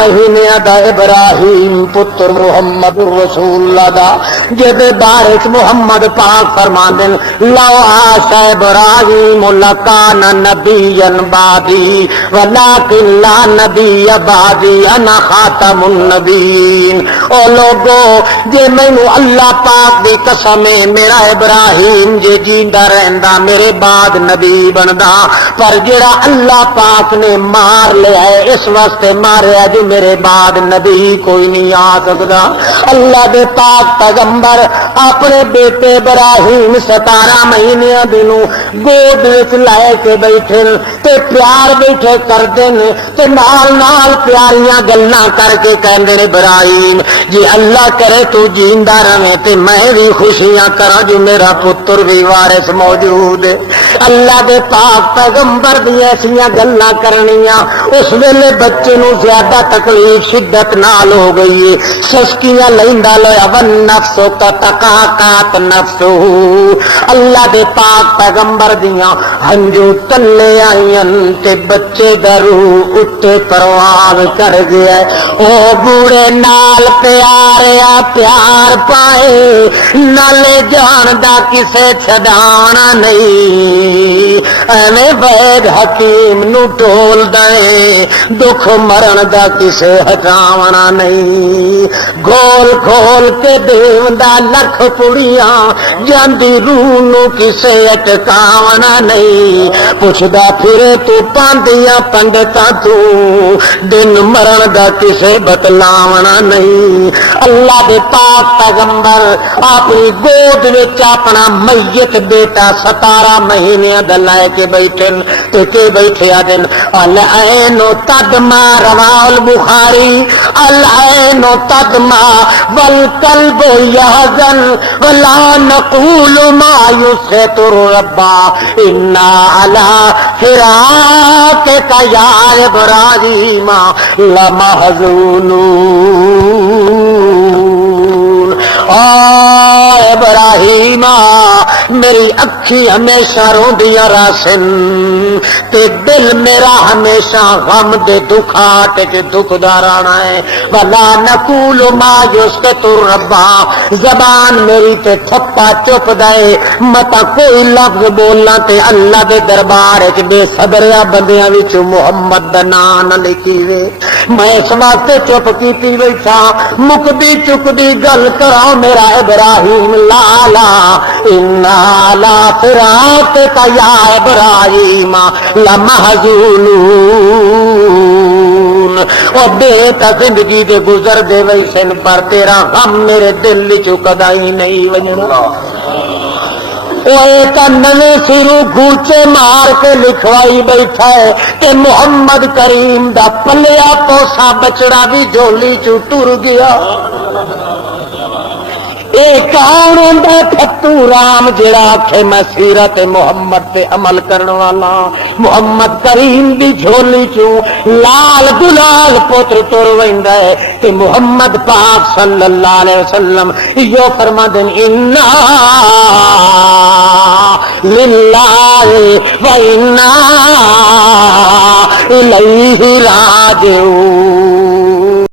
مہینے دا ابراہیم پتر محمد رسول اللہ دا جب بارش محمد پاک فرماندے لو عاش ابراہیم لکان نبیا بعدی ولکن لا نبی بعدی انا خاتم النبیین۔ او لوگو جے مینوں اللہ پاک دی قسم ہے میرا ابراہیم جے جیندا رہندا میرے بعد نبی بندا، پر جڑا اللہ پاک نے مار لیا ہے اس واسطے ماریا جو میرے بعد نبی کوئی نہیں آ سکتا۔ اللہ دے پاک پیغمبر اپنے بیٹے ابراہیم 17 مہینے دنوں گود وچ لے کے بیٹھے تے پیار بیٹھے کردے نے تے نال نال پیاریاں گلاں کر کے کہندے نے ابراہیم جی اللہ کرے تو جیندا رہے تے میں بھی خوشیاں کراں جو میرا پتر بھی وارث موجود ہے۔ اللہ دے پاک پیغمبر دی ایسیاں گلاں کرنیاں اس ویلے بچے نو زیادہ تکلیف شدت نال ہو گئی ہے، سسکیاں لیندا لیا ون نفس کا تقاقات نفس۔ اللہ دے پاک پیغمبر دیاں ہنجو تلے آئیں تے بچے دا روح اٹھے پرواز کر گیا ہے۔ او بوڑھے نال پیاریا پیار پائے نالے جان دا کسے چھڈانا نہیں، ایویں وید حکیم نو ٹول دے دکھ مرن دا کسے ہٹاونا نہیں، گول کھول کے دیوندا لکھ پڑیاں جاندی روح نو کسے اٹکاونا نہیں، پوچھدا پھرے تو پاندیاں پنڈتاں تو دن مرن دا کسے بتلاونا نہیں۔ اللہ دے پاک پیغمبر اپنی گود وچ اپنا میت بیٹا 17 مہینے دا لے کے بیٹھے تے کہ بیٹھے آدن العین تدمع رواہ البخاری العین تدمع والقلب یحزن ولا نقول ما یسطر ربا انا علی فراقک یا ابراہیم لمحزونون۔ ابراہیم میری اکھی ہمیشہ روندیاں راسن تے دل میرا ہمیشہ غم دے دکھاٹ کے دکھدا رہنا ہے، ولا نقول ما یسطر ربا زبان میری تے ٹھپا چپ دے متا کوئی لفظ بولنا تے اللہ دے دربار وچ بے صبریا بندیاں وچ محمد دا نام نہ لکھی وے، میں اس واسطے چپ کیتی بیٹھا مکدی چکدی گل کراں میرا ابراہیم لالا انا لا فراقک یا ابراہیم لمحزونون۔ او بیٹا زندگی دے گزر دے ویسن پر تیرا غم میرے دل چ کدی نہیں وجنا۔ ایک نویں سرو گوچے مار کے لکھوائی بیٹھا ہے کہ محمد کریم دا پلیا پوسا بچڑا بھی جھولی چ ٹر گیا۔ کون ہوندا پھتو رام جڑا آکھے میں سیرت محمد تے عمل کرن والا، محمد کریم دی جھولی چوں لال گلال پتر تر ویندا ہے کہ محمد پاک صلی اللہ علیہ وسلم یو فرماندے انا للہ و انا الیہ راجعون۔